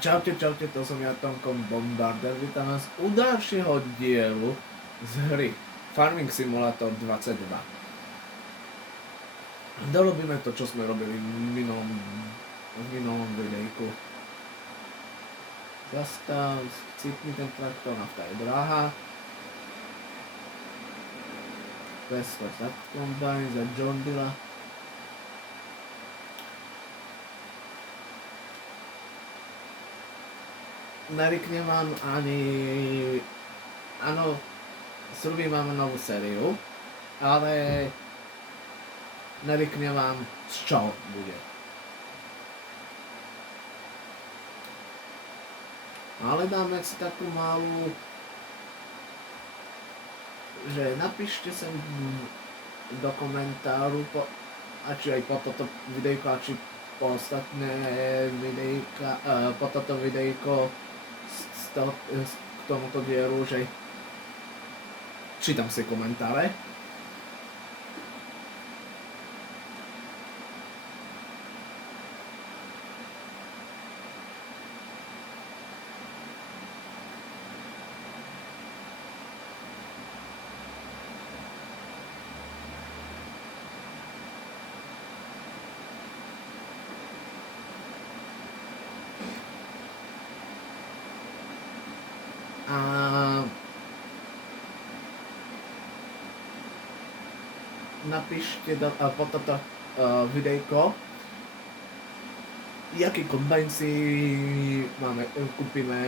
Čaute, čaute, to som ja, Tomkom Bombarder. Vítam vás u ďalšieho dielu z hry Farming Simulator 22. Dorobíme to, čo sme robili v minulom videjku. Zastav, cítni ten traktor, nafta je drahá. Pesko za kombajn, za John Deere. Narikne vám ani... Áno, Survey máme novú sériu, ale narikne vám z čo bude. Ale dáme si takú malú, že napíšte sem do komentáru, a či aj po toto videjko, a či po ostatné videjka, po toto videjko k tomuto dielu, že čítam si komentáre. A napíšte po toto videjko, jaký kombajn si kúpime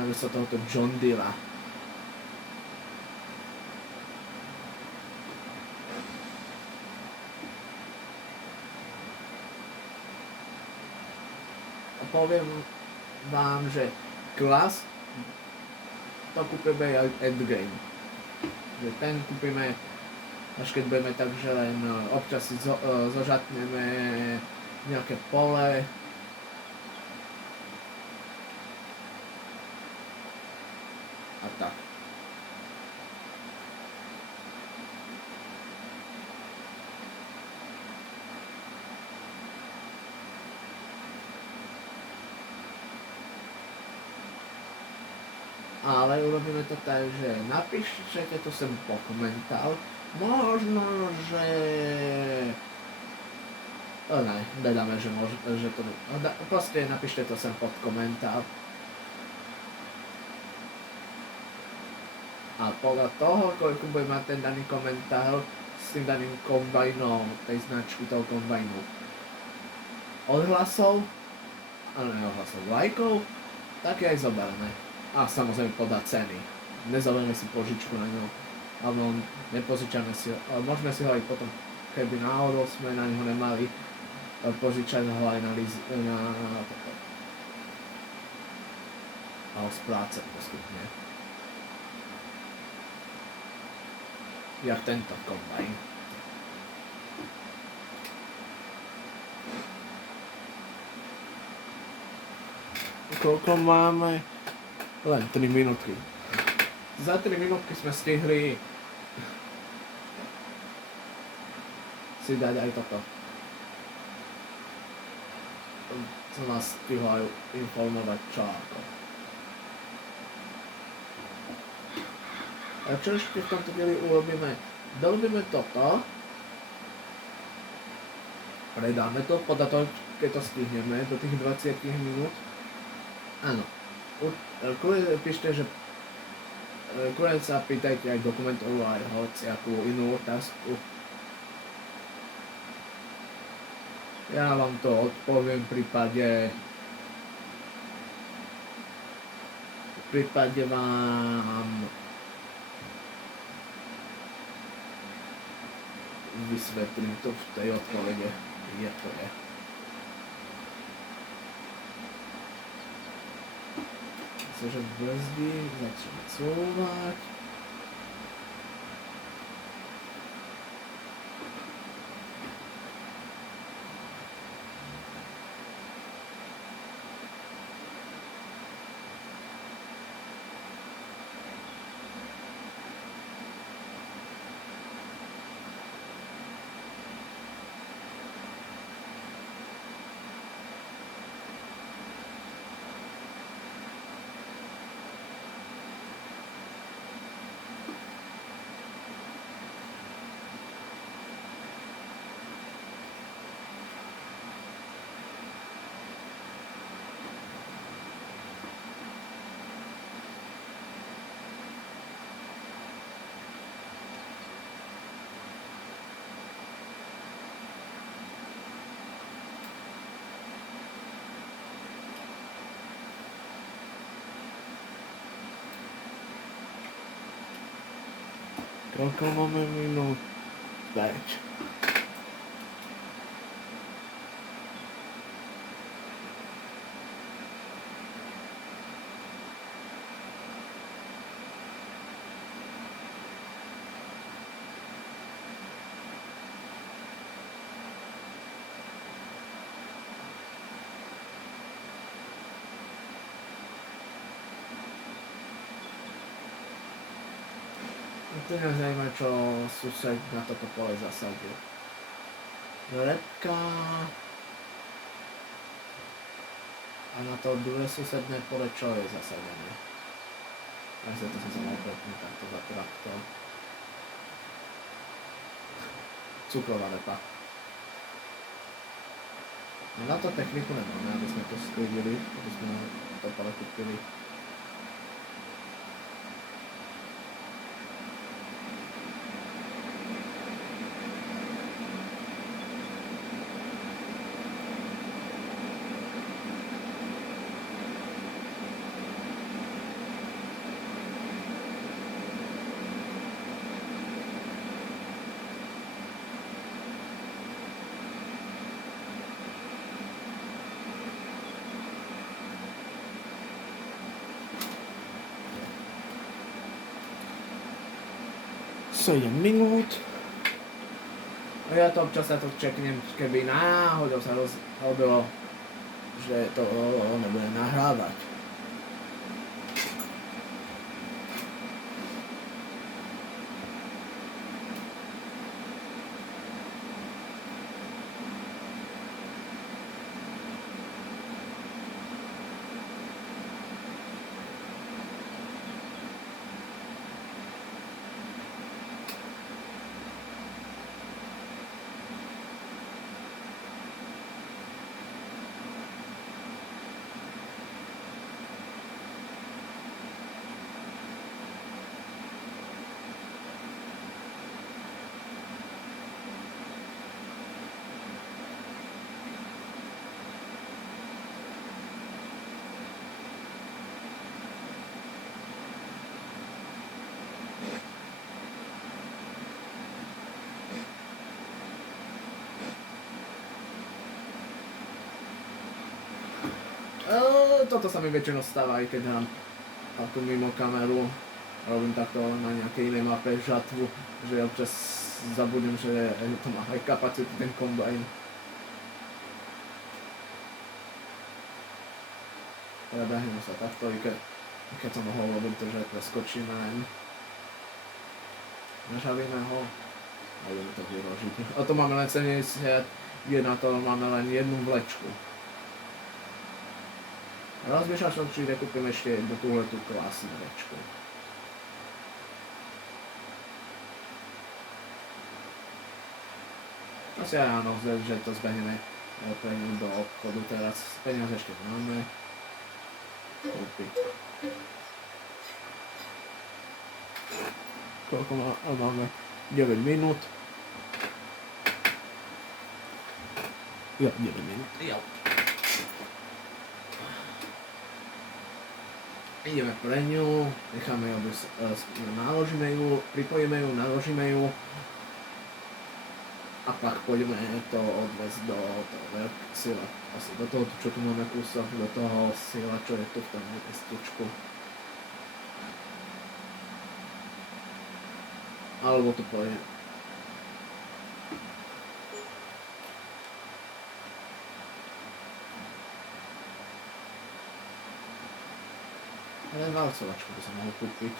namiesto tohoto John Deere. A poviem vám, že klas to kúpime aj endgame. Že ten kúpime, až keď budeme tak, že len občas si zožatneme nejaké pole. A tak. Ale urobíme to tak, že napíšte to sem po komentár. Možno, že... Ne, nedáme, že to... Proste napíšte to sem pod komentár. A podľa toho, koľko bude mať ten daný komentár s tým daným kombajnom, tej značky toho kombajnu odhlasov, ale neodhlasov, lajkov, tak aj zoberieme. A samozrejme podľa ceny. Nezoberieme si požičku na ňo, alebo nepožičame si ho, ale môžeme si ho aj potom, keby náhodou sme na ňo nemali, požičať ho aj na toto. A ho splácať postupne. Jak tento kombajn. Koľko máme? Len 3 minútky. Za 3 minútky sme stihli si dať aj toto. Som vás stihol aj informovať čo ako. A čo ešte v tomto dieli urobíme? Dorobíme toto. Predáme to, podľa toho, keď to stihneme, do tých 20 minút. Áno. Píšte, že kľudne sa pýtajte aj dokumentov, aj hociakú inú otázku. Ja vám to odpoviem v prípade vám vysvetlím to v tej odpovede, kde to je. Že brzdí, začne cúvať. Koľko máme minút? 5. To mňa zaujíma, čo sused na toto pole zasadil. Repka a na to druhé susedné pole čo je zasadené? Asi to som sa mal prepnúť takto za traktor. Cukrová repa. No na to techniku nemáme, aby sme to sklidili, aby sme to pole kúpili. Co je minút. A ja to občas sa to čeknem, keby náhodou sa rozhodlo, že to nebude nahrávať. Toto sa mi väčšinou stáva, aj keď hrám takto mimo kameru. Robím takto na nejakej inej mape žatvu, že občas zabudnem, že to má aj kapacitu ten kombajn. Teda behneme sa takto, keď som mohol robiť to, že preskočíme len. Nažavíme ho a ideme to vyložiť. A to máme len 71, to máme len jednu vlečku. Rozmýšľal som, či nekúpim ešte do túhletú klasnú vlečku. Asi aj áno, že to zbehneme do obchodu teraz. Peniaze ešte máme. Kúpiť. Koľko máme? 9 minút. Ja, 9 minút. Jo. Ideme pre ňu, necháme ju, naložíme ju, pripojíme ju, naložíme ju a pak pôjdeme to odvesť do toho sila, asi do toho, čo tu máme kúsok, do toho sila, čo je tu v tom mestečku. Alebo tu pôjdeme. Len valcovačku by som mohol kúpiť.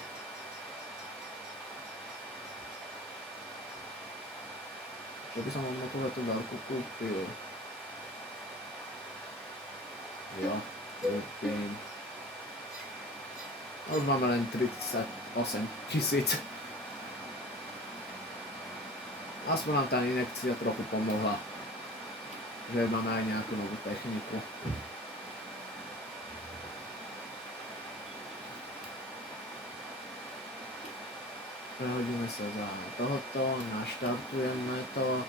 Čo by som na túto veľkú kúpil? Jo, kúpim. Už máme len 38 000. Aspoň nám tá injekcia trochu pomohla. Že máme aj nejakú novú techniku. Prehodíme sa za tohoto, naštartujeme to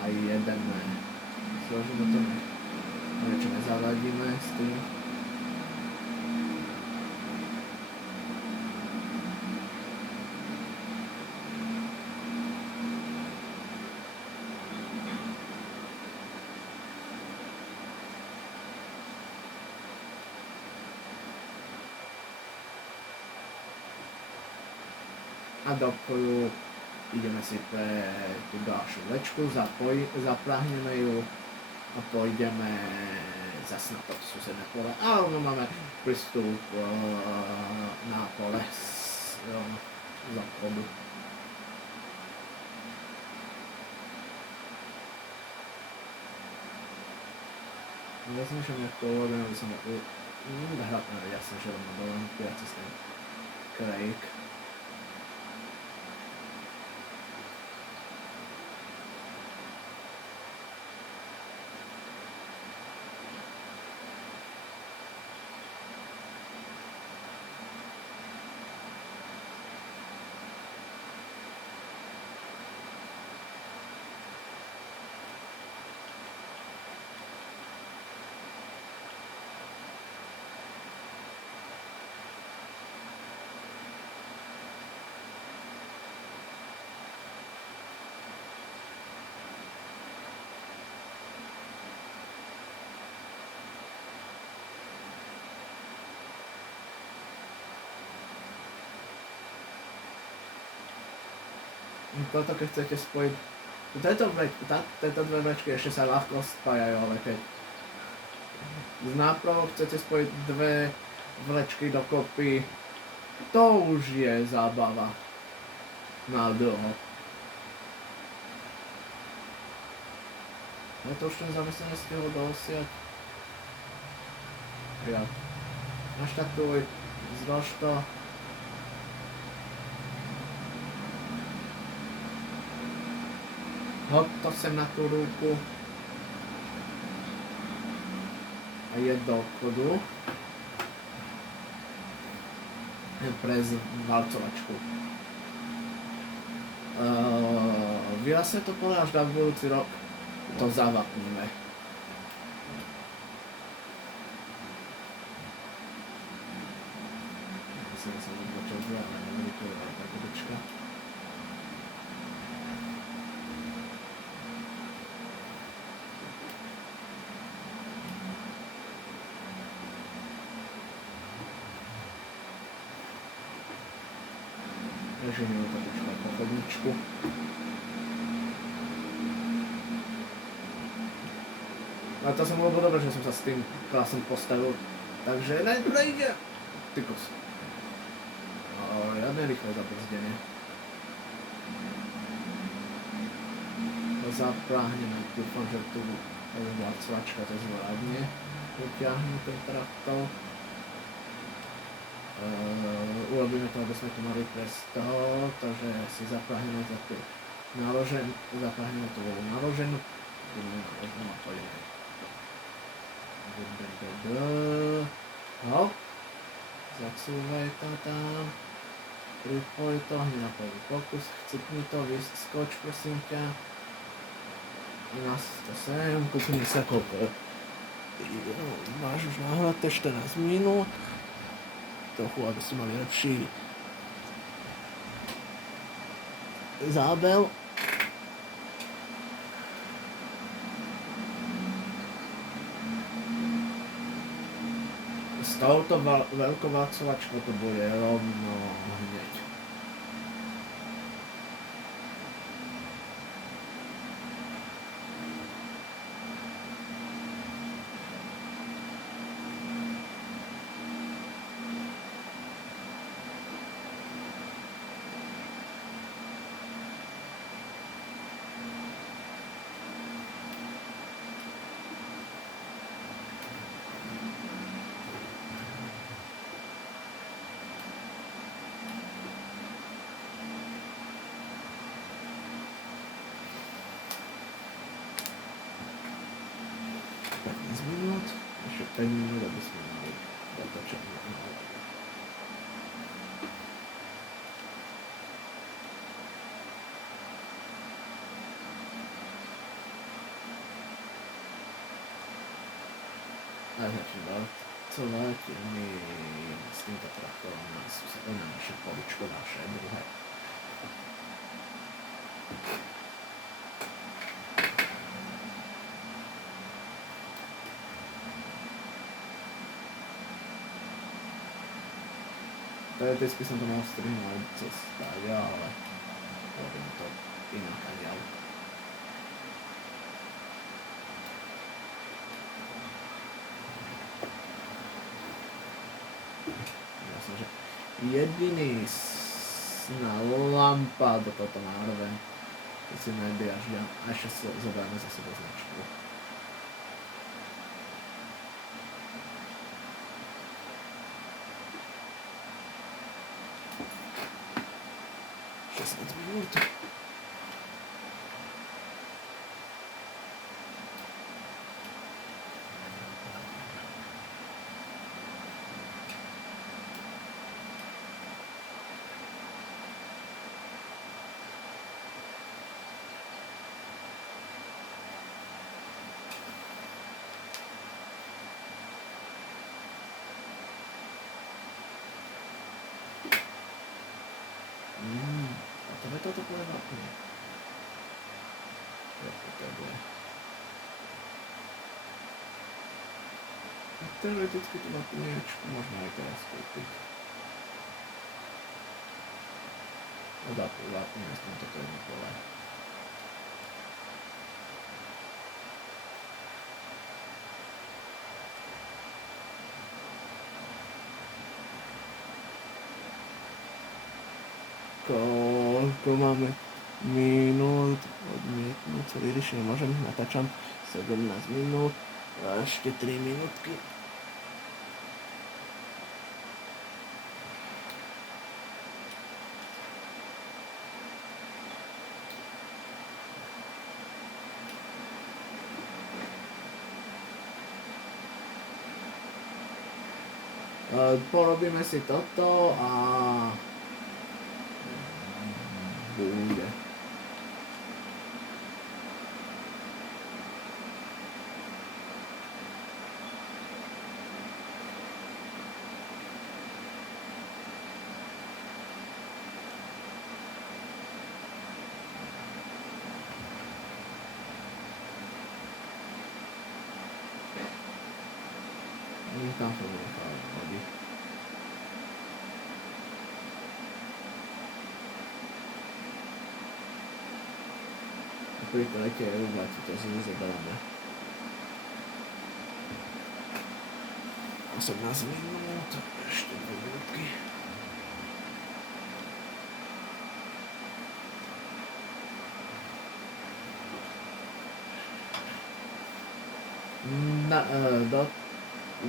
a jedeme. Zložíme to, niečo nezavadíme s tým. a do koju ideme si pre tú ďalšiu vlečku, zaprahneme ju a pôjdeme zase na to susedné pole a rovno máme prístup na pole z obchodu. Rozmýšľam, jak to urobím, aby som jasne, že rovno dovolím prijať cez ten krajk. Toto keď chcete spojiť, tieto dve vlečky ešte sa ľahko spájajú, ale keď z nápravou chcete spojiť dve vlečky dokopy, to už je zábava na dlho. Ale to už ten zamestnanec stihol dosiať. Naštatuj, zlož to. Hod to sem na tú ruku a je do obchodu pre zvalcovačku. Vyrastie to pole až na budúci rok, to zavapníme. Myslím, že som odbočil zle, ale neviem, to je tá budečka. Ženiu to počkať po chodničku. Ale to som bolo dobré, že som sa s tým klasom postavil. Takže nejde. Ty kus. Žiadne rýchle zabrzdenie. Zapráhneme, dúfam, že tu vlácvačka to zvládne. Utiahnu ten traktor. Urobíme to, aby sme tu mali presto, takže si zapráhneme za tú naloženú, zapráhneme tú naloženú, budeme na pojeme. Hop, zaksúvaj to tam, pripoj to, hneď na prvý pokus, chcipni to, vyskoč prosím ťa. Nás to sem, kúpni sa koľko. Máš už nahraté 14 minút. Trochu, aby si mali lepší zábel. S touto veľkou válcovačkou to bude rovno hneď. Minút, ešte 5 minút, aby sme mali dotočené. A začne valcovať, my s týmto traktorom na naše poličko, naše druhé. teoreticky som to mal strihnúť cez tady, ale robím to inak a ďalej. Jasne, že jediný lampa do toto nároveň, keď si nájde až ja, a ešte zoberieme za seba značku. Minút. Toto pojeba úplne. To bude. A teoreticky tú napínačku možno aj teraz kúpiť. Od Apple aspoň toto jedno pole. Koľko máme minút, odmietnúť celý riešenie, môžem, natáčam 17 minút, a ešte 3 minútky. Porobíme si toto a bude. Tam som nechal vody. Pri trojke eubati to si nezaberáme. 18 minút, ešte 2 minútky.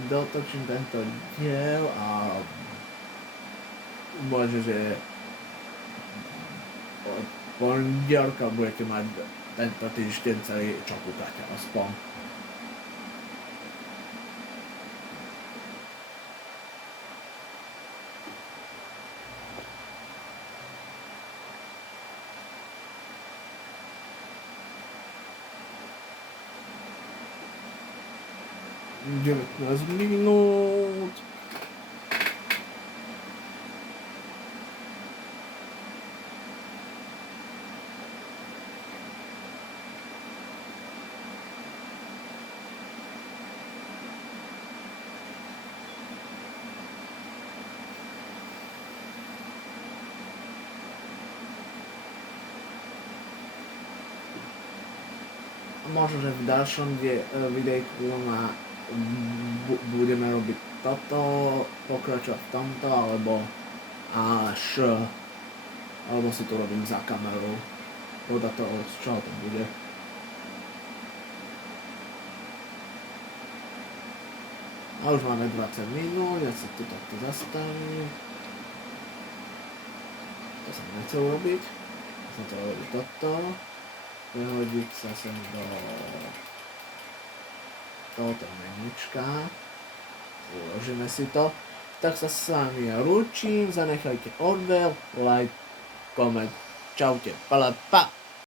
Dotočím tento diel a môže, že od pondelka budete mať tento týždeň celý čo kúkate aspoň. Minút. Možno, že v ďalšom videjku budeme robiť toto, pokračovať v tomto, alebo si to robím za kamerou. Podľa toho, z čoho to bude. A už máme 20 minút, ja sa tu takto zastavím. To som nechcel robiť. Som to robiť toto. Prehodiť sa sem do tohoto menučka. Uložíme si to. Tak sa s vami ručím, zanechajte odber, like, koment. Čaute, pa.